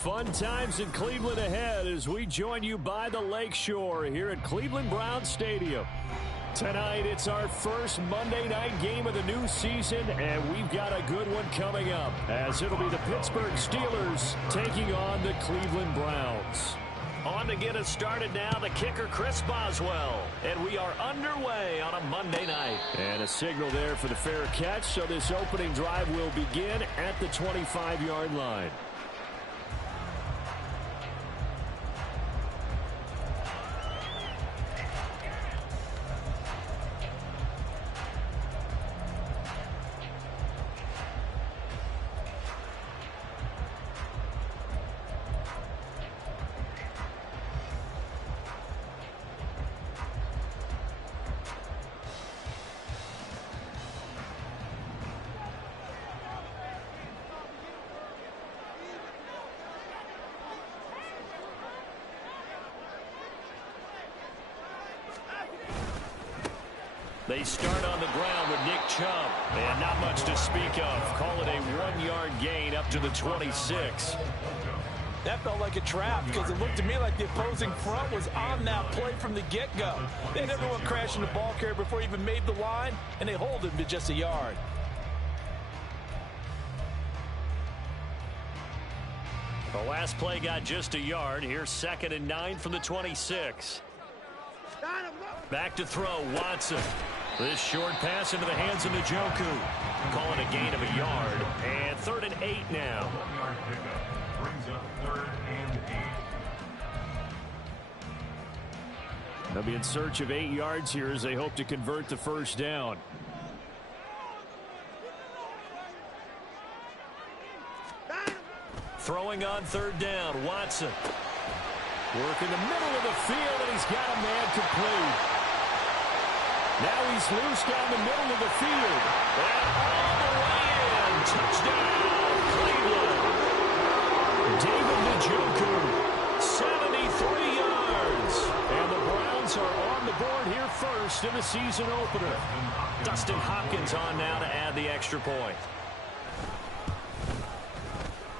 Fun times in Cleveland ahead as we join you by the Lakeshore here at Cleveland Browns Stadium. Tonight, it's our first Monday night game of the new season, and we've got a good one coming up, as it'll be the Pittsburgh Steelers taking on the Cleveland Browns. On to get us started now, the kicker, Chris Boswell. And we are underway on a Monday night. And a signal there for the fair catch, so this opening drive will begin at the 25-yard line. They start on the ground with Nick Chubb, and not much to speak of. Call it a 1-yard gain up to the 26. That felt like a trap because it looked to me like the opposing front was on that play from the get-go. They had everyone crashing the ball carrier before he even made the line, and they hold him to just a yard. The last play got just a yard. Here's 2nd and 9 from the 26. Back to throw, Watson. This short pass into the hands of Njoku. Call it a gain of a yard. And 3rd and 8 now. They'll be in search of 8 yards here as they hope to convert the first down. Throwing on 3rd down, Watson. Work in the middle of the field, and he's got a man complete. Now he's loose down the middle of the field. And all the way in. Touchdown, Cleveland. David Njoku, 73 yards. And the Browns are on the board here first in the season opener. Dustin Hopkins on now to add the extra point.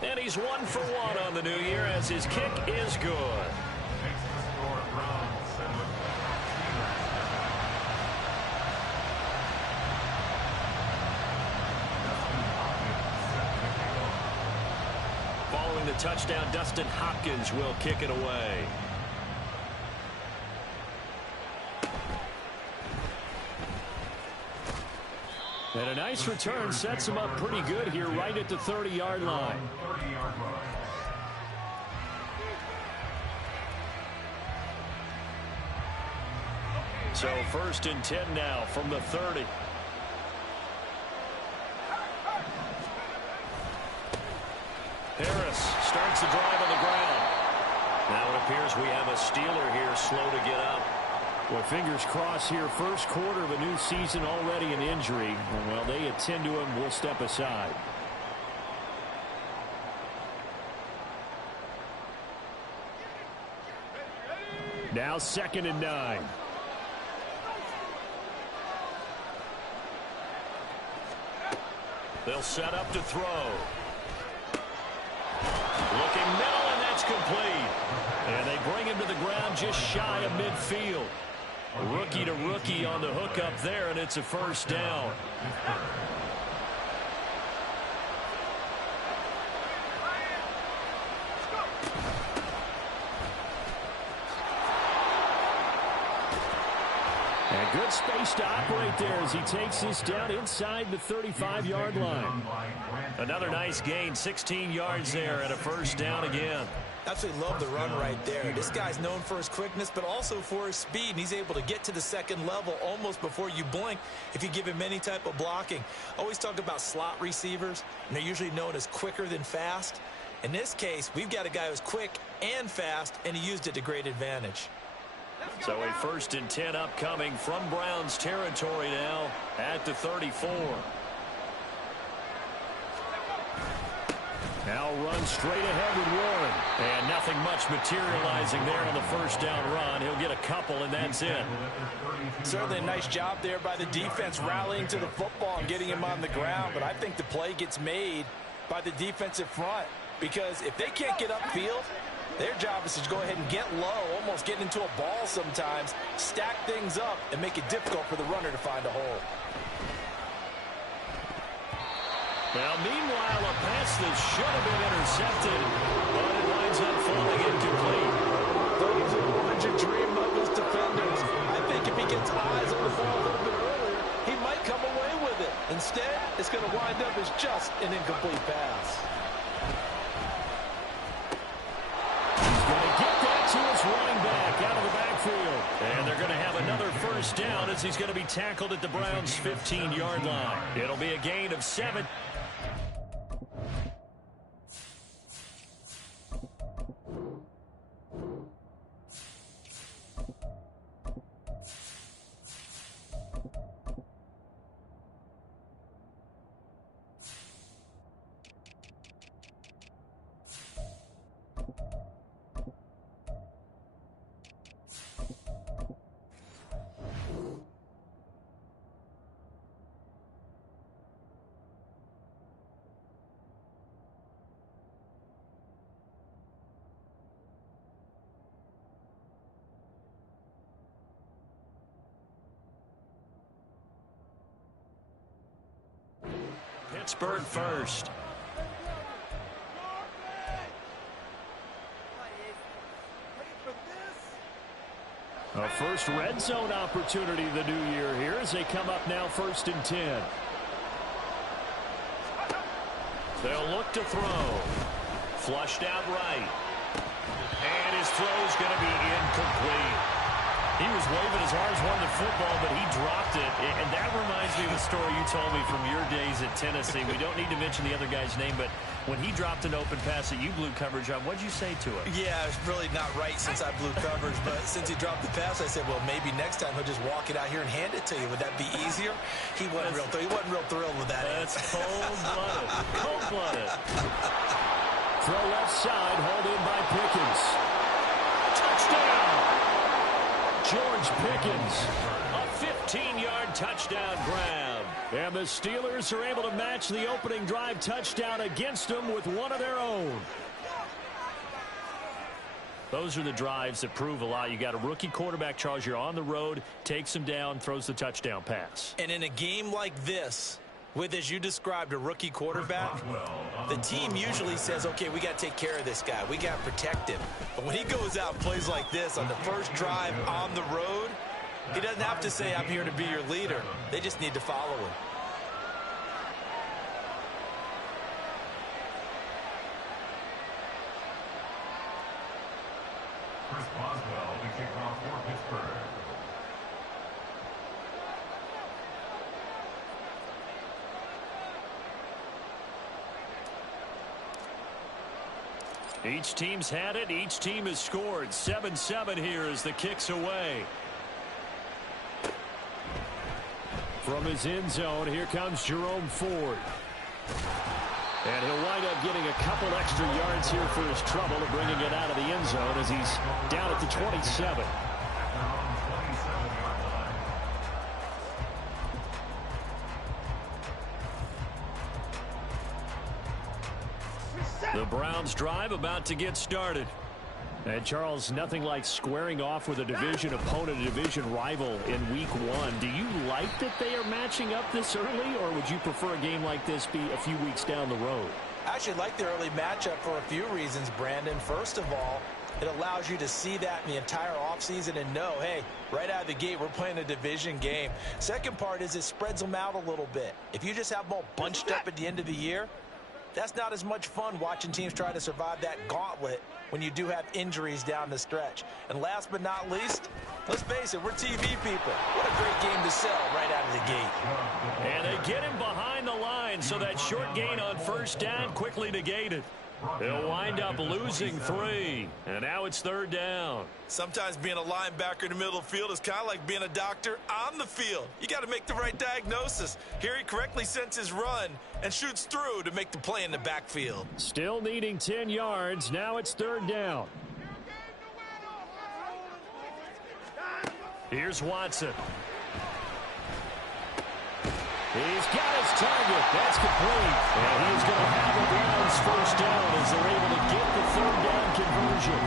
And he's 1 for 1 on the new year as his kick is good. Following the touchdown, Dustin Hopkins will kick it away. And a nice return sets him up pretty good here right at the 30-yard line. So 1st and 10 now from the 30. Harris starts the drive on the ground. Now it appears we have a Steeler here slow to get up. Well, fingers crossed here, first quarter of a new season, already an injury. Well, they attend to him. We'll step aside. Now 2nd and 9. They'll set up to throw. Looking middle, and that's complete. And they bring him to the ground just shy of midfield. Rookie to rookie on the hook up there, and it's a first down. And good space to operate there as he takes this down inside the 35-yard line. Another nice gain, 16 yards there, and a first down again. Absolutely love the run right there. This guy's known for his quickness, but also for his speed. And he's able to get to the second level almost before you blink if you give him any type of blocking. Always talk about slot receivers, and they're usually known as quicker than fast. In this case, we've got a guy who's quick and fast, and he used it to great advantage. So a 1st and 10 upcoming from Browns territory now at the 34. Now run straight ahead with Warren. And nothing much materializing there on the first down run. He'll get a couple, and that's it. Certainly a nice job there by the defense rallying to the football and getting him on the ground. But I think the play gets made by the defensive front. because if they can't get upfield, their job is to go ahead and get low, almost get into a ball sometimes, stack things up, and make it difficult for the runner to find a hole. Now, meanwhile, a pass that should have been intercepted, but it winds up falling incomplete. Those are the ones you dream of as defenders. I think if he gets eyes on the ball a little bit earlier, he might come away with it. Instead, it's going to wind up as just an incomplete pass. He's going to get that to his running back out of the backfield. And they're going to have another first down as he's going to be tackled at the Browns' 15-yard line. It'll be a gain of 7. Pittsburgh first. A first red zone opportunity the new year here as they come up now 1st and 10. They'll look to throw. Flushed out right. And his throw's going to be incomplete. He was waving as hard as wanted the football, but he dropped it. And that reminds me of the story you told me from your days at Tennessee. We don't need to mention the other guy's name, but when he dropped an open pass that you blew coverage on, what'd you say to him? Yeah, it's really not right since I blew coverage, but since he dropped the pass, I said, well, maybe next time he'll just walk it out here and hand it to you. Would that be easier? He wasn't real thrilled with that. That's cold-blooded. Cold-blooded. Throw left side, hauled in by Pickens. Touchdown! George Pickens, a 15-yard touchdown grab. And the Steelers are able to match the opening drive touchdown against them with one of their own. Those are the drives that prove a lot. You got a rookie quarterback, Charles. You're on the road, takes him down, throws the touchdown pass. And in a game like this, with, as you described, a rookie quarterback, the team usually says, okay, we got to take care of this guy. We got to protect him. But when he goes out and plays like this on the first drive on the road, he doesn't have to say, I'm here to be your leader. They just need to follow him. Chris Boswell, the kickoff for Pittsburgh. Each team's had it. Each team has scored. 7-7 here as the kick's away. From his end zone, here comes Jerome Ford. And he'll wind up getting a couple extra yards here for his trouble and bringing it out of the end zone as he's down at the 27. The Browns drive about to get started. And Charles, nothing like squaring off with a division opponent, a division rival in week 1. Do you like that they are matching up this early, or would you prefer a game like this be a few weeks down the road? I actually like the early matchup for a few reasons, Brandon. First of all, it allows you to see that in the entire offseason and know, hey, right out of the gate, we're playing a division game. Second part is it spreads them out a little bit. If you just have them all bunched up at the end of the year, that's not as much fun watching teams try to survive that gauntlet when you do have injuries down the stretch. And last but not least, let's face it, we're TV people. What a great game to sell right out of the gate. And they get him behind the line, so that short gain on first down quickly negated. They'll wind up losing 3, and now it's 3rd down. Sometimes being a linebacker in the middle of the field is kind of like being a doctor on the field. You got to make the right diagnosis. Here he correctly senses run and shoots through to make the play in the backfield. Still needing 10 yards. Now it's 3rd down. Here's Watson. He's got his target. That's complete. And he's going to have the Browns first down as they're able to get the third down conversion.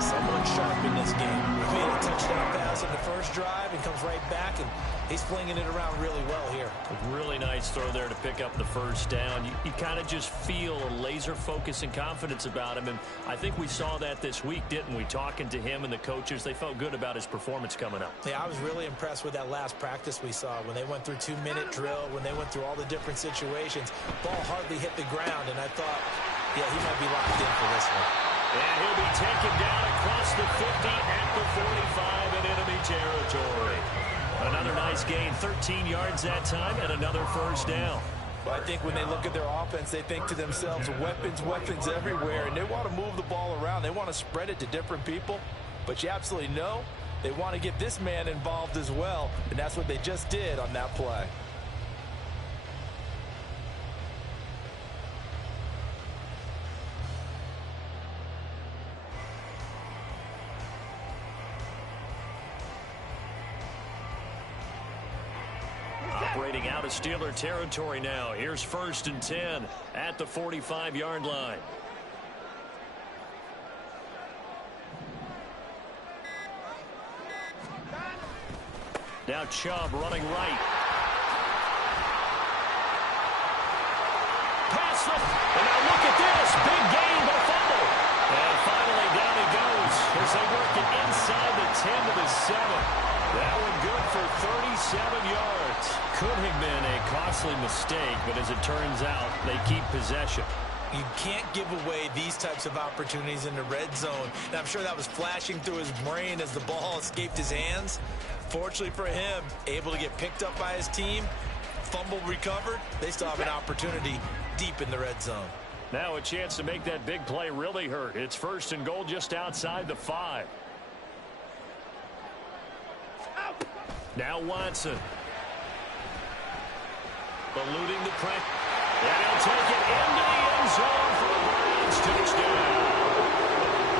Someone sharp in this game. He made a touchdown pass on the first drive and comes right back, and he's flinging it around really well here. A really nice throw there to pick up the first down. You kind of just feel a laser focus and confidence about him, and I think we saw that this week, didn't we? Talking to him and the coaches, they felt good about his performance coming up. Yeah, I was really impressed with that last practice we saw when they went through 2-minute drill, when they went through all the different situations. Ball hardly hit the ground, and I thought, yeah, he might be locked in for this one. And he'll be taken down across the 50 at the 45 in enemy territory. Another nice gain, 13 yards that time, and another first down. Well, I think when they look at their offense, they think to themselves, weapons, weapons everywhere, and they want to move the ball around. They want to spread it to different people, but you absolutely know they want to get this man involved as well, and that's what they just did on that play. Operating out of Steeler territory now. Here's 1st and 10 at the 45-yard line. Now Chubb running right. Pass the... And now look at this. Big gain, but fumble. And finally down he goes as they work it inside the 10 to the 7. That one good for 37 yards. Could have been a costly mistake, but as it turns out, they keep possession. You can't give away these types of opportunities in the red zone. And I'm sure that was flashing through his brain as the ball escaped his hands. Fortunately for him, able to get picked up by his team, fumble recovered. They still have an opportunity deep in the red zone. Now a chance to make that big play really hurt. It's 1st and goal just outside the 5. Now Watson. Eluding the press. And he'll take it into the end zone for a Browns touchdown.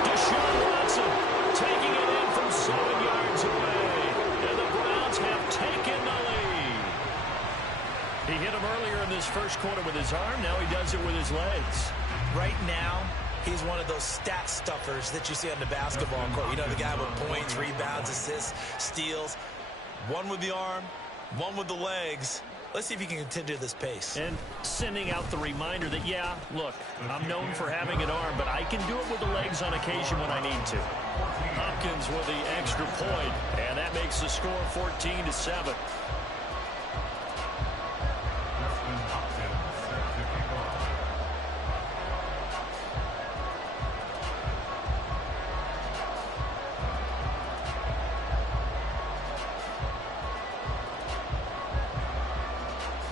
Deshaun Watson taking it in from 7 yards away. And the Browns have taken the lead. He hit him earlier in this first quarter with his arm. Now he does it with his legs. Right now, he's one of those stat stuffers that you see on the basketball court. You know, the guy with points, rebounds, assists, steals. One with the arm, one with the legs. Let's see if he can continue this pace. And sending out the reminder that, yeah, look, I'm known for having an arm, but I can do it with the legs on occasion when I need to. Hopkins with the extra point, and that makes the score 14-7.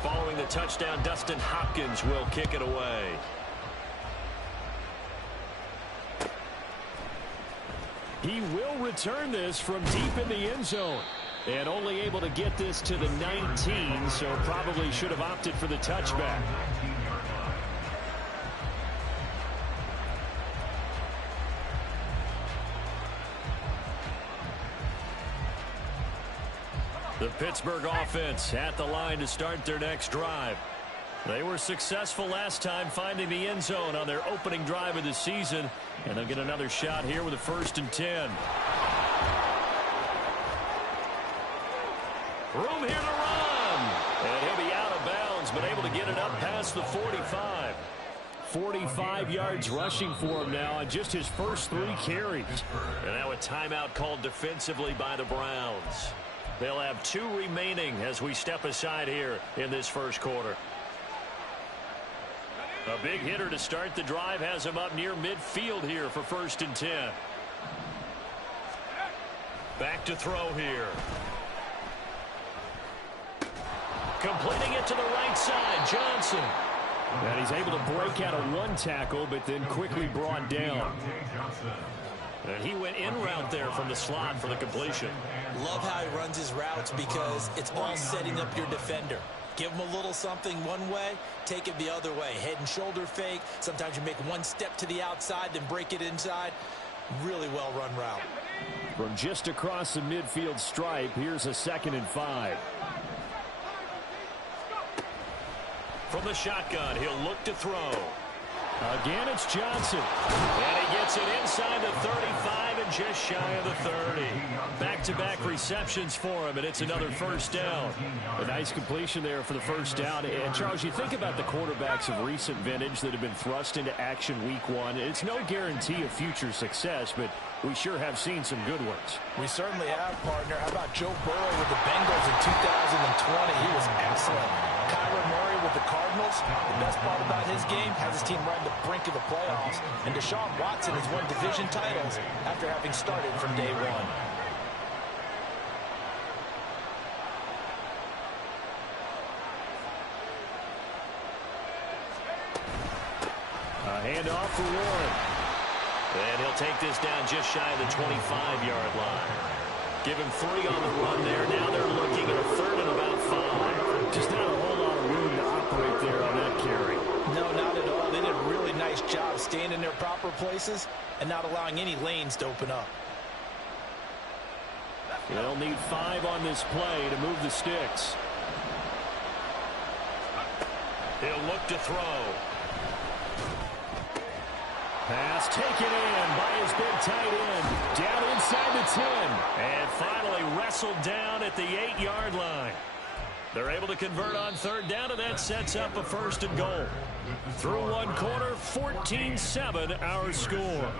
Following the touchdown, Dustin Hopkins will kick it away. He will return this from deep in the end zone. And only able to get this to the 19, so probably should have opted for the touchback. The Pittsburgh offense at the line to start their next drive. They were successful last time finding the end zone on their opening drive of the season, and they'll get another shot here with a 1st and 10. Room here to run, and he'll be out of bounds, but able to get it up past the 45. 45 yards rushing for him now on just his first 3 carries. And now a timeout called defensively by the Browns. They'll have 2 remaining as we step aside here in this first quarter. A big hitter to start the drive has him up near midfield here for 1st and 10. Back to throw here. Completing it to the right side, Johnson. And he's able to break out of 1 tackle, but then quickly brought down. And he went in route there from the slot for the completion. Love how he runs his routes because it's all setting up your defender. Give him a little something one way, take it the other way. Head and shoulder fake. Sometimes you make 1 step to the outside, then break it inside. Really well run route. From just across the midfield stripe, here's a 2nd and 5. From the shotgun, he'll look to throw. Again, it's Johnson. And he gets it inside the 35 and just shy of the 30. Back-to-back receptions for him, and it's another first down. A nice completion there for the first down. And, Charles, you think about the quarterbacks of recent vintage that have been thrust into action week one. It's no guarantee of future success, but we sure have seen some good ones. We certainly have, partner. How about Joe Burrow with the Bengals in 2020? He was excellent. Kyler Murray with the Cardinals. The best part about his game, has his team right on the brink of the playoffs. And Deshaun Watson has won division titles after having started from day one. A handoff for Warren. And he'll take this down just shy of the 25-yard line. Give him 3 on the run there. Now they're looking at a 3rd and about 5. Just not a whole lot of room to operate there on that carry. No, not at all. They did a really nice job staying in their proper places and not allowing any lanes to open up. They'll need 5 on this play to move the sticks. He'll look to throw. Pass taken in by his big tight end. Down inside the 10. And finally wrestled down at the 8-yard line. They're able to convert on 3rd down, and that sets up a 1st and goal. Through one quarter, 14-7 our score.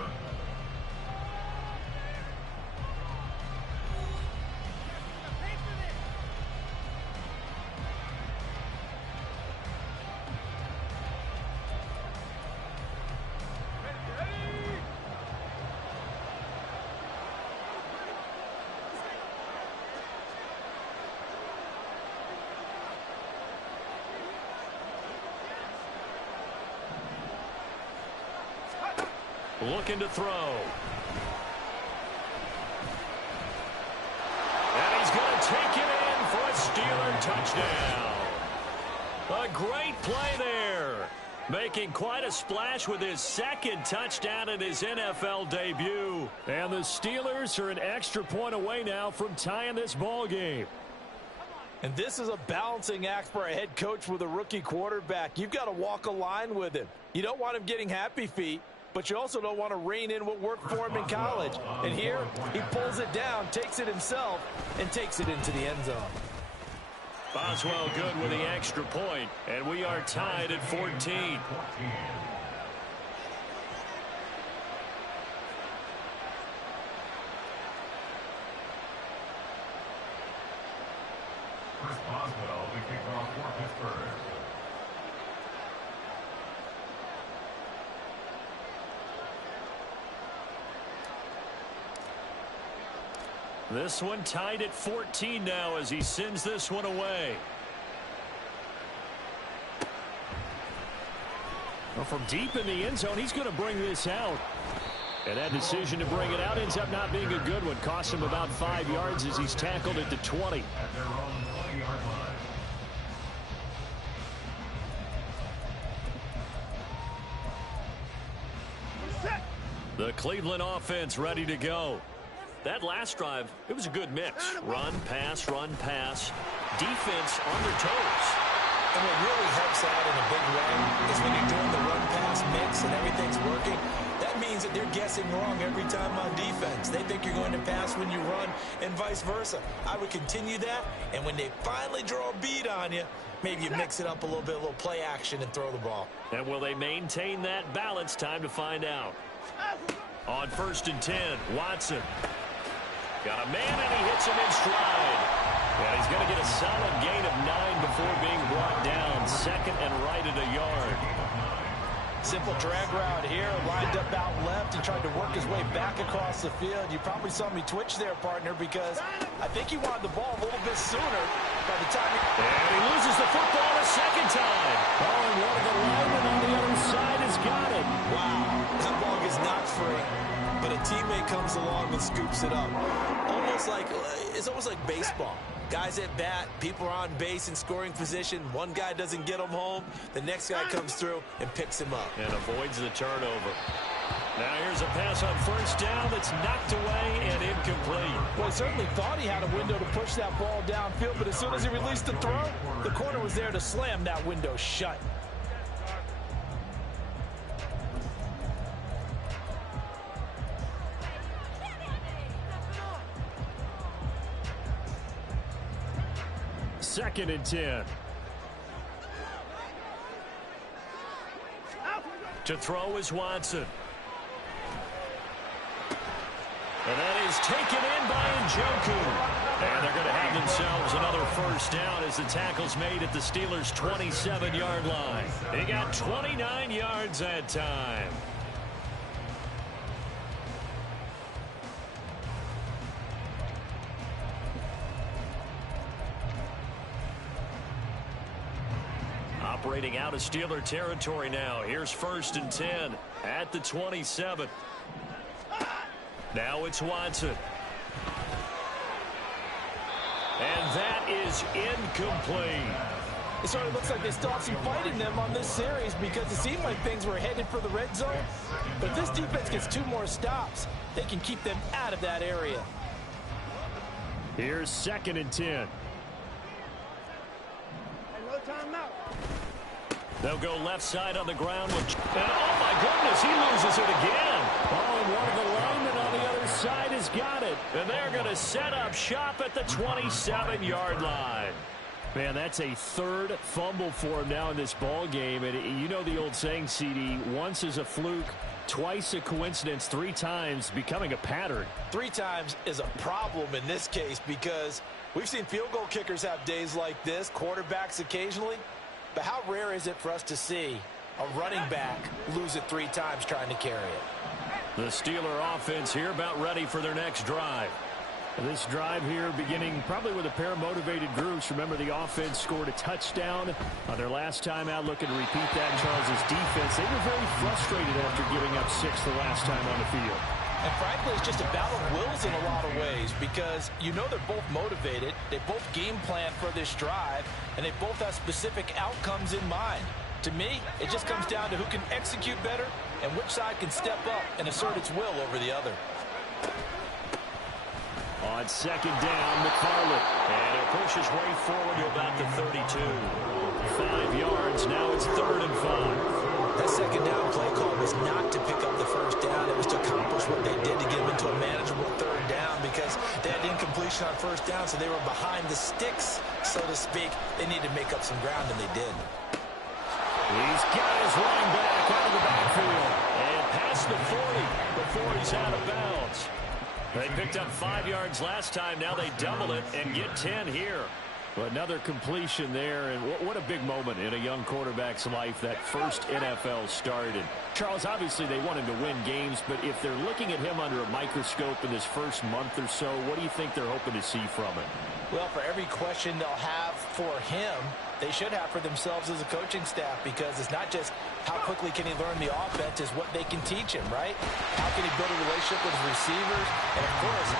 Looking to throw. And he's going to take it in for a Steeler touchdown. A great play there. Making quite a splash with his 2nd touchdown in his NFL debut. And the Steelers are an extra point away now from tying this ball game. And this is a balancing act for a head coach with a rookie quarterback. You've got to walk a line with him. You don't want him getting happy feet, but you also don't want to rein in what worked for him in college. And here, he pulls it down, takes it himself, and takes it into the end zone. Boswell good with the extra point, and we are tied at 14. Chris Boswell, the kickoff for Pittsburgh. This one tied at 14 now as he sends this one away. Well, from deep in the end zone, he's going to bring this out. And that decision to bring it out ends up not being a good one. Costs him about 5 yards as he's tackled at the 20. At their own 20-yard line. The Cleveland offense ready to go. That last drive, it was a good mix. Run, pass, defense on their toes. And what really helps out in a big way is when you're doing the run-pass mix and everything's working, that means that they're guessing wrong every time on defense. They think you're going to pass when you run and vice versa. I would continue that, and when they finally draw a bead on you, maybe you mix it up a little bit, a little play action and throw the ball. And will they maintain that balance? Time to find out. On 1st and 10, Watson. Got a man, and he hits him in stride. And he's going to get a solid gain of 9 before being brought down. 2nd and right at a yard. Simple drag route here, lined up out left and tried to work his way back across the field. You probably saw me twitch there, partner, because I think he wanted the ball a little bit sooner by the time And he loses the football a 2nd time. Oh, and one of the linemen on the other side has got it. Wow, that ball is not free, but a teammate comes along and scoops it up. It's almost like baseball. Guys at bat, people are on base in scoring position. One guy doesn't get him home. The next guy comes through and picks him up. And avoids the turnover. Now here's a pass on first down that's knocked away and incomplete. Well, he certainly thought he had a window to push that ball downfield, but as soon as he released the throw, the corner was there to slam that window shut. Second and 10. To throw is Watson. And that is taken in by Njoku. And they're going to have themselves another first down as the tackle's made at the Steelers' 27-yard line. They got 29 yards that time. Operating out of Steeler territory now. Here's first and 10 at the 27. Now it's Watson. And that is incomplete. It sort of looks like they still have some fight in them on this series because it seemed like things were headed for the red zone. But if this defense gets 2 more stops, they can keep them out of that area. Here's second and 10. They'll go left side on the ground. And oh, my goodness, he loses it again. Oh, and one of the linemen on the other side has got it. And they're going to set up shop at the 27-yard line. Man, that's a third fumble for him now in this ball game. And you know the old saying, CD, once is a fluke, twice a coincidence, 3 times becoming a pattern. 3 times is a problem in this case because we've seen field goal kickers have days like this, quarterbacks occasionally. But how rare is it for us to see a running back lose it 3 times trying to carry it? The Steeler offense here about ready for their next drive. This drive here beginning probably with a pair of motivated groups. Remember, the offense scored a touchdown on their last time out, looking to repeat that. Charles's defense, they were very frustrated after giving up 6 the last time on the field. And frankly, it's just a battle of wills in a lot of ways because you know they're both motivated. They both game plan for this drive, and they both have specific outcomes in mind. To me, it just comes down to who can execute better and which side can step up and assert its will over the other. On second down, McFarland. And he'll push his way forward to about the 32. 5 yards. Now it's 3rd and 5. That second down play call was not to pick up the first down. It was to accomplish what they did to get them into a manageable 3rd down because they had incompletion on first down, so they were behind the sticks, so to speak. They needed to make up some ground, and they did. He's got his running back out of the backfield. And past the 40 before he's out of bounds. They picked up 5 yards last time. Now they double it and get 10 here. Another completion there, and what a big moment in a young quarterback's life, that first NFL start. And Charles, obviously they want him to win games, but if they're looking at him under a microscope in this first month or so, what do you think they're hoping to see from him? Well, for every question they'll have for him, they should have for themselves as a coaching staff, because it's not just how quickly can he learn the offense, it's what they can teach him, right? How can he build a relationship with his receivers? And, of course,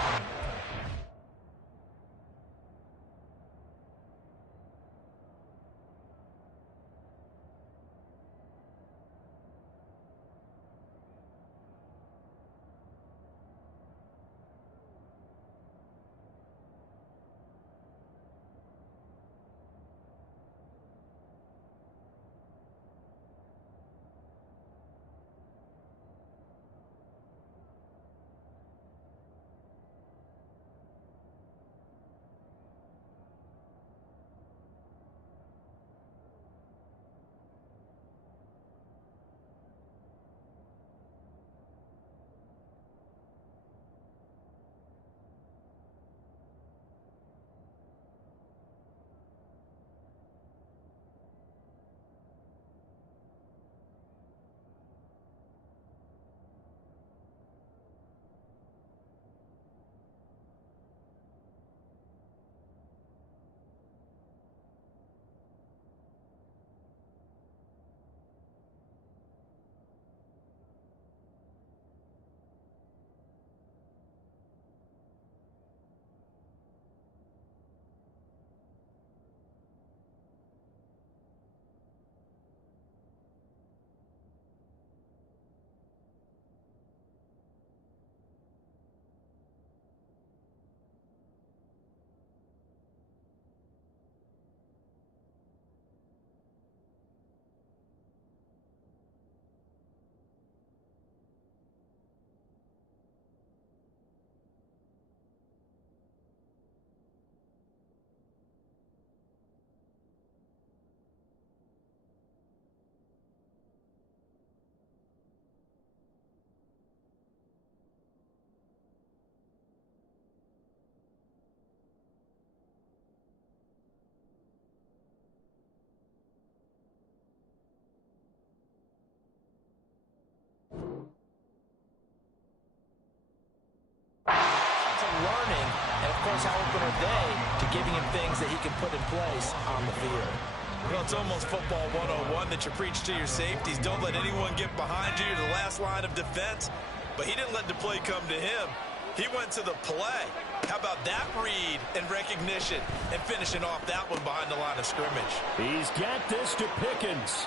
course, how open are they to giving him things that he can put in place on the field? Well, it's almost football 101 that you preach to your safeties. Don't let anyone get behind you. You're the last line of defense. But he didn't let the play come to him. He went to the play. How about that read and recognition and finishing off that one behind the line of scrimmage? He's got this to Pickens.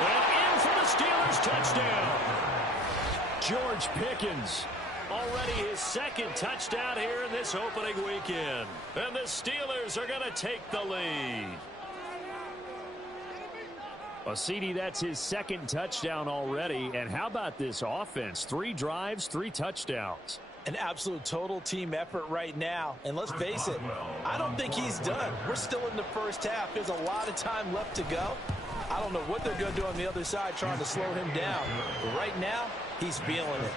And in for the Steelers touchdown. George Pickens. Already his second touchdown here in this opening weekend. And the Steelers are going to take the lead. Well, CD, that's his second touchdown already. And how about this offense? 3 drives, 3 touchdowns. An absolute total team effort right now. And let's face it, I don't think he's done. We're still in the first half. There's a lot of time left to go. I don't know what they're going to do on the other side trying to slow him down. But right now, he's feeling it.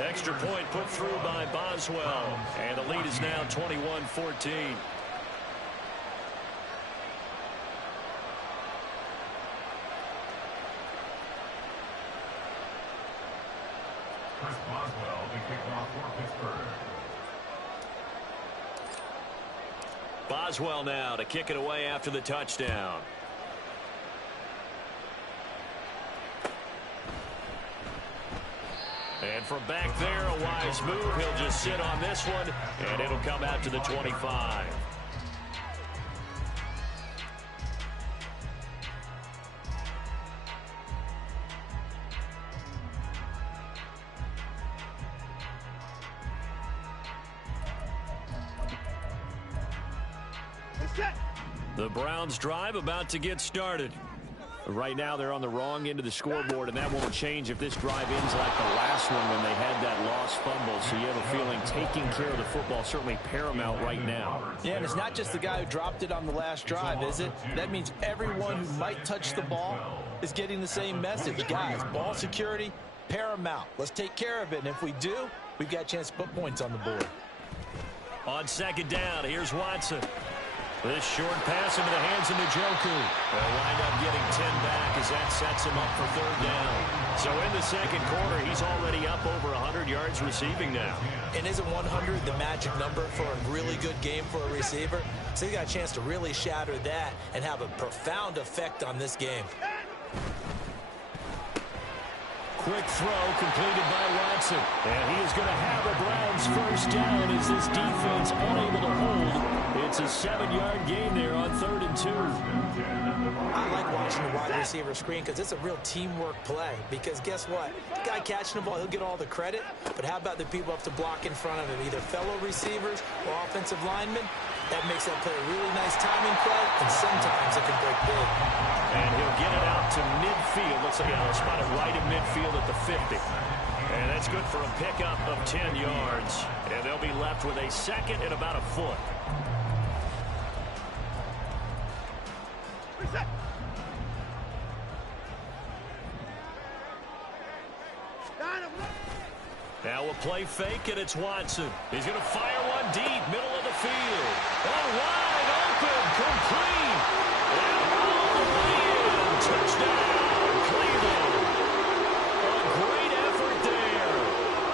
Extra point put through by Boswell. And the lead is now 21-14. Chris Boswell, the kickoff for Pittsburgh. Boswell now to kick it away after the touchdown. And from back there, a wise move. He'll just sit on this one, and it'll come out to the 25. The Browns drive about to get started. Right now they're on the wrong end of the scoreboard, and that won't change if this drive ends like the last one when they had that lost fumble. So you have a feeling taking care of the football certainly paramount right now. Yeah, and it's not just the guy who dropped it on the last drive, is it? That means everyone who might touch the ball is getting the same message. Guys, ball security, paramount. Let's take care of it, and if we do, we've got a chance to put points on the board. On second down, here's Watson. This short pass into the hands of Njoku. They'll wind up getting 10 back as that sets him up for third down. So in the second quarter, he's already up over 100 yards receiving now. And isn't 100 the magic number for a really good game for a receiver? So he got a chance to really shatter that and have a profound effect on this game. Quick throw completed by Watson. And he is going to have a Browns first down as this defense unable to hold. It's a 7-yard gain there on 3rd and 2. I like watching the wide receiver screen because it's a real teamwork play. Because guess what? The guy catching the ball, he'll get all the credit. But how about the people up to block in front of him, either fellow receivers or offensive linemen? That makes that play a really nice timing play, and sometimes it can break big. And he'll get it out to midfield. Looks like he'll spot it right in midfield at the 50. And that's good for a pickup of 10 yards. And they'll be left with a second and about a foot. Now a play fake, and it's Watson. He's going to fire one deep, middle of the field. And wide open, complete. And all the way in. Touchdown, Cleveland. A great effort there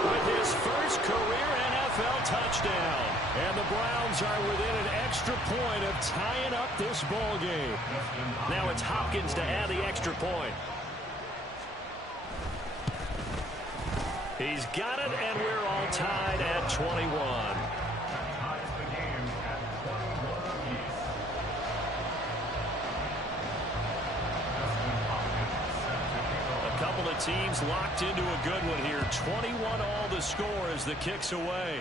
with his first career NFL touchdown. And the Browns are within an extra point of tying up this ball game. Now it's Hopkins to add the extra point. He's got it, and we're all tied at 21. A couple of teams locked into a good one here. 21 all the score as the kick's away.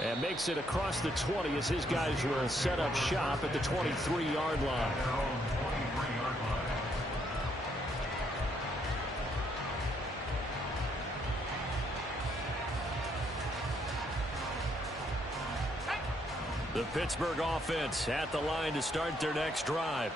And makes it across the 20 as his guys will set up shop at the 23-yard line. The Pittsburgh offense at the line to start their next drive.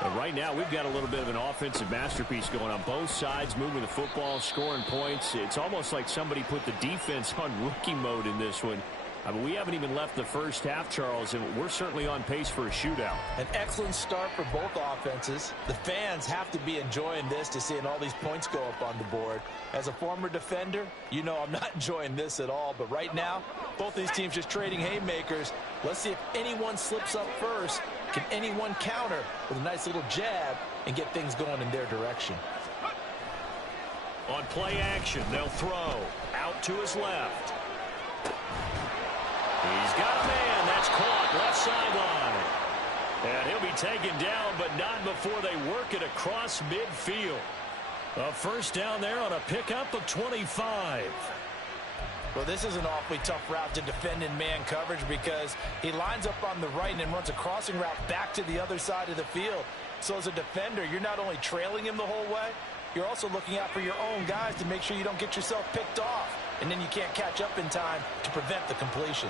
And right now, we've got a little bit of an offensive masterpiece going on both sides, moving the football, scoring points. It's almost like somebody put the defense on rookie mode in this one. I mean, we haven't even left the first half, Charles, and we're certainly on pace for a shootout. An excellent start for both offenses. The fans have to be enjoying this to seeing all these points go up on the board. As a former defender, you know I'm not enjoying this at all. But right now, both these teams just trading haymakers. Let's see if anyone slips up first. Can anyone counter with a nice little jab and get things going in their direction? On play action, they'll throw. Out to his left. He's got a man. That's caught left sideline. And he'll be taken down, but not before they work it across midfield. A first down there on a pickup of 25. Well, this is an awfully tough route to defend in man coverage because he lines up on the right and then runs a crossing route back to the other side of the field. So as a defender, you're not only trailing him the whole way, you're also looking out for your own guys to make sure you don't get yourself picked off. And then you can't catch up in time to prevent the completion.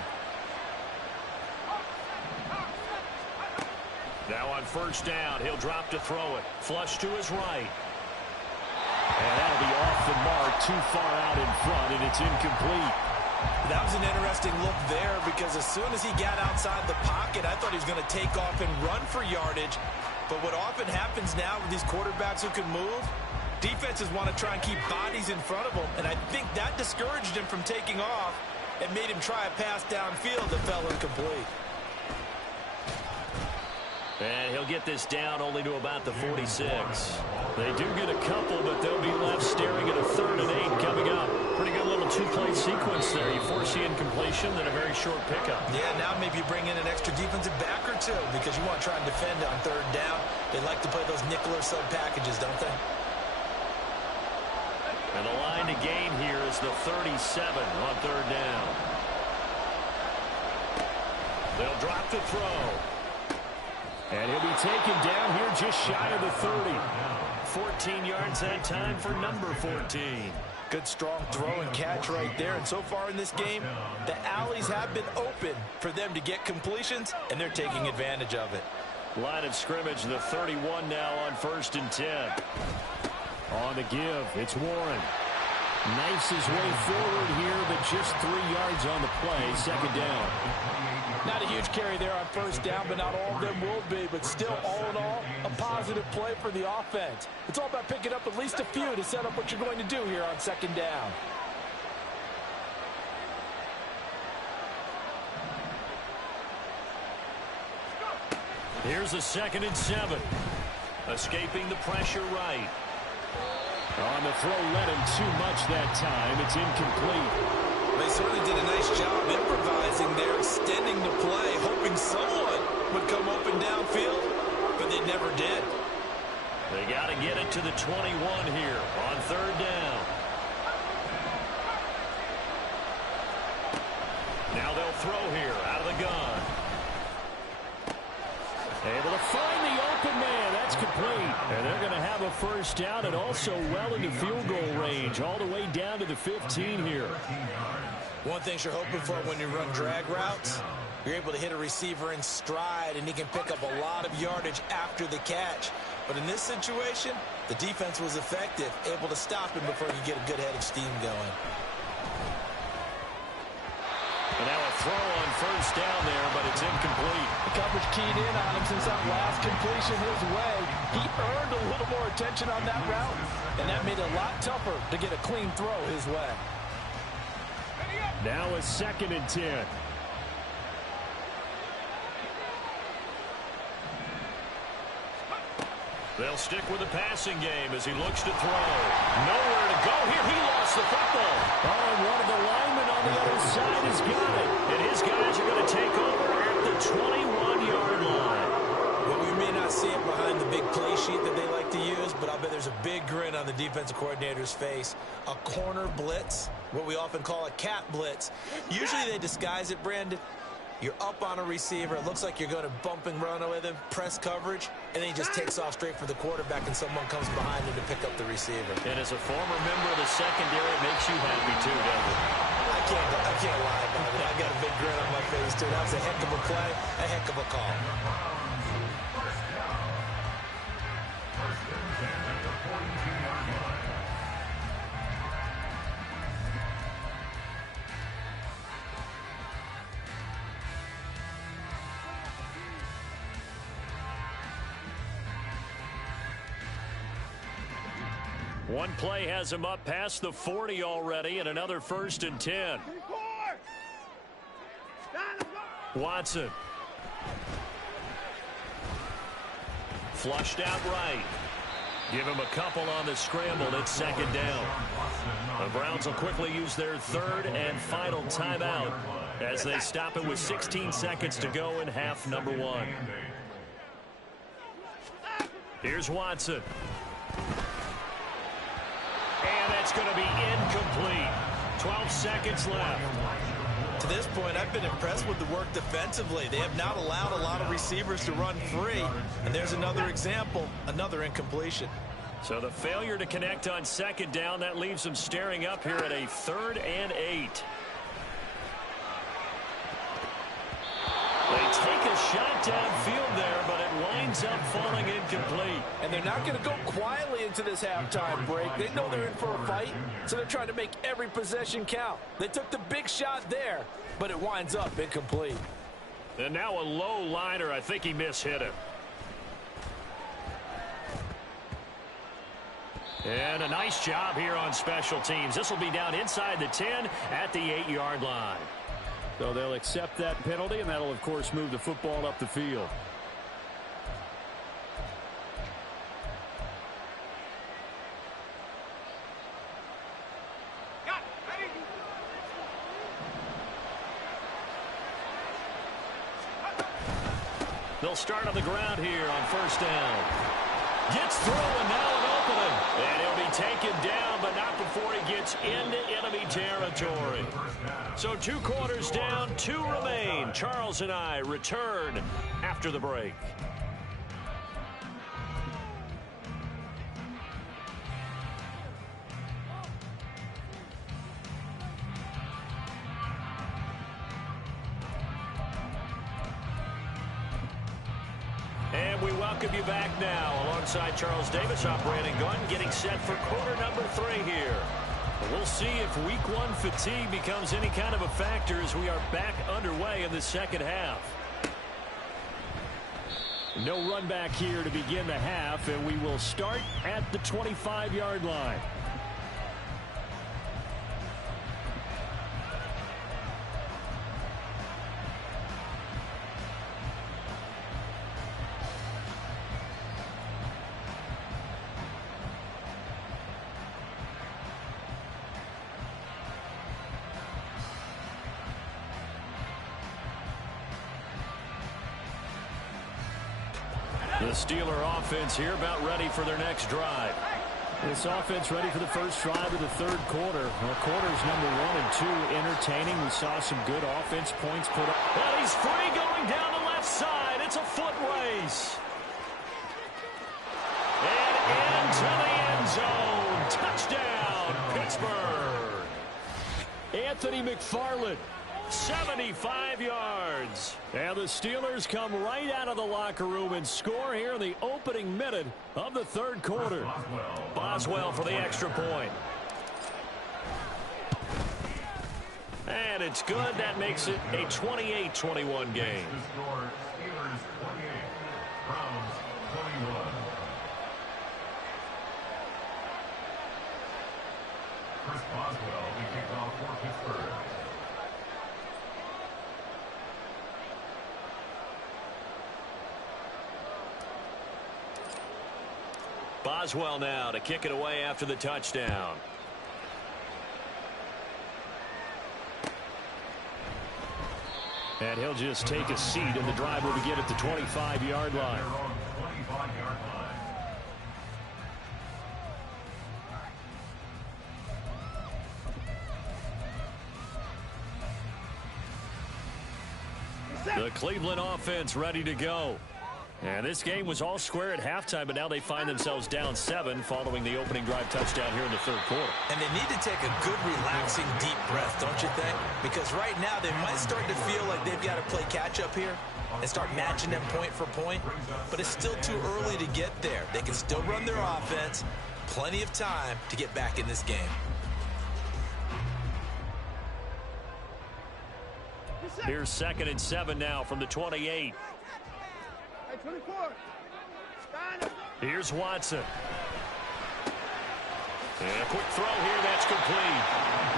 Now on first down, he'll drop to throw it. Flush to his right. And that'll be off the mark, too far out in front, and it's incomplete. That was an interesting look there because as soon as he got outside the pocket, I thought he was going to take off and run for yardage. But what often happens now with these quarterbacks who can move, defenses want to try and keep bodies in front of them, and I think that discouraged him from taking off and made him try a pass downfield that fell incomplete. And he'll get this down only to about the 46. They do get a couple, but they'll be left staring at a 3rd and 8 coming up. Pretty good little two-play sequence there. You force the incompletion, then a very short pickup. Yeah, now maybe you bring in an extra defensive back or two because you want to try and defend on 3rd down. They like to play those nickel or sub packages, don't they? And the line to gain here is the 37 on 3rd down. They'll drop the throw. And he'll be taken down here just shy of the 30. 14 yards that time for number 14. Good strong throw and catch right there. And so far in this game, the alleys have been open for them to get completions, and they're taking advantage of it. Line of scrimmage, the 31 now on 1st and 10. On the give, it's Warren. Knifes his way forward here, but just 3 yards on the play, 2nd down. Not a huge carry there on 1st down, but not all of them will be. But still, all in all, a positive play for the offense. It's all about picking up at least a few to set up what you're going to do here on 2nd down. Here's a 2nd and 7. Escaping the pressure right. On the throw, led him too much that time. It's incomplete. They certainly did a nice job improvising there, extending the play, hoping someone would come open downfield, but they never did. They got to get it to the 21 here on 3rd down. Now they'll throw here out of the gun. Able to find the open man. That's complete. And they're going to have a first down and also well into field goal range, all the way down to the 15 here. One thing you're hoping for when you run drag routes, you're able to hit a receiver in stride, and he can pick up a lot of yardage after the catch. But in this situation, the defense was effective, able to stop him before you get a good head of steam going. And now a throw on 1st down there, but it's incomplete. The coverage keyed in on him since that last completion his way. He earned a little more attention on that route, and that made it a lot tougher to get a clean throw his way. Now a 2nd and 10. They'll stick with the passing game as he looks to throw. Nowhere to go here. He lost the football. Oh, and one of the linemen on the other side has got it. And his guys are going to take over at the 21-yard line. Well, we may not see it behind the big play sheet that they like to use, but I'll bet there's a big grin on the defensive coordinator's face. A corner blitz, what we often call a cat blitz. Usually they disguise it, Brandon. You're up on a receiver. It looks like you're going to bump and run with him, press coverage, and then he just takes off straight for the quarterback, and someone comes behind him to pick up the receiver. And as a former member of the secondary, it makes you happy too, doesn't it? I can't lie about it. I got a big grin on my face, too. That was a heck of a play, a heck of a call. One play has him up past the 40 already, and another 1st and 10. Watson. Flushed out right. Give him a couple on the scramble. It's 2nd down. The Browns will quickly use their 3rd and final timeout as they stop it with 16 seconds to go in half number 1. Here's Watson. And that's going to be incomplete. 12 seconds left. To this point, I've been impressed with the work defensively. They have not allowed a lot of receivers to run free. And there's another example, another incompletion. So the failure to connect on 2nd down, that leaves them staring up here at a 3rd and 8. They take a shot downfield there, but it winds up falling incomplete. And they're not going to go quietly into this halftime break. They know they're in for a fight, so they're trying to make every possession count. They took the big shot there, but it winds up incomplete. And now a low liner. I think he mishit it. And a nice job here on special teams. This will be down inside the 10 at the 8-yard line. So they'll accept that penalty, and that'll, of course, move the football up the field. They'll start on the ground here on 1st down. Gets through, and now an opening. And he'll be taken down, but not before he gets into enemy territory. So 2 quarters down, 2 remain. Charles and I return after the break. And we welcome you back now alongside Charles Davis, I'm Brandon Gunn, getting set for quarter number 3 here. We'll see if week 1 fatigue becomes any kind of a factor as we are back underway in the 2nd half. No run back here to begin the half, and we will start at the 25-yard line. The Steeler offense here about ready for their next drive. This offense ready for the first drive of the 3rd quarter. Well, quarters number 1 and 2 entertaining. We saw some good offense points put up. And he's free going down the left side. It's a foot race. And into the end zone. Touchdown, Pittsburgh. Anthony McFarland. 75 yards. And the Steelers come right out of the locker room and score here in the opening minute of the 3rd quarter. Boswell for the extra point. And it's good. That makes it a 28-21 game. Steelers 28, Browns 21. Chris Boswell will kick off for Pittsburgh. Boswell now to kick it away after the touchdown. And he'll just take a seat, and the drive will begin at the 25-yard line. The Cleveland offense ready to go. And this game was all square at halftime, but now they find themselves down 7 following the opening drive touchdown here in the 3rd quarter. And they need to take a good, relaxing, deep breath, don't you think? Because right now they might start to feel like they've got to play catch-up here and start matching them point for point. But it's still too early to get there. They can still run their offense. Plenty of time to get back in this game. Here's 2nd and 7 now from the 28. Here's Watson. And a quick throw here, that's complete.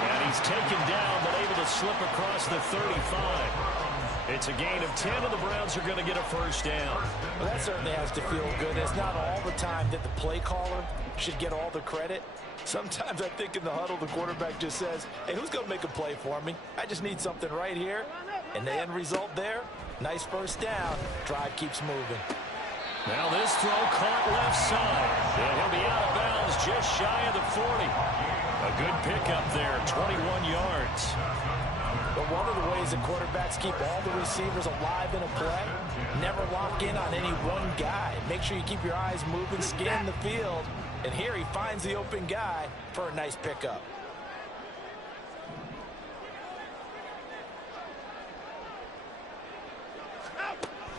And he's taken down, but able to slip across the 35. It's a gain of 10, and the Browns are going to get a first down. Well, that certainly has to feel good. It's not all the time that the play caller should get all the credit. Sometimes I think in the huddle, the quarterback just says, hey, who's going to make a play for me? I just need something right here. And the end result there, nice first down. Drive keeps moving. Now this throw caught left side. And he'll be out of bounds just shy of the 40. A good pickup there, 21 yards. But one of the ways that quarterbacks keep all the receivers alive in a play, never lock in on any one guy. Make sure you keep your eyes moving, scan the field. And here he finds the open guy for a nice pickup.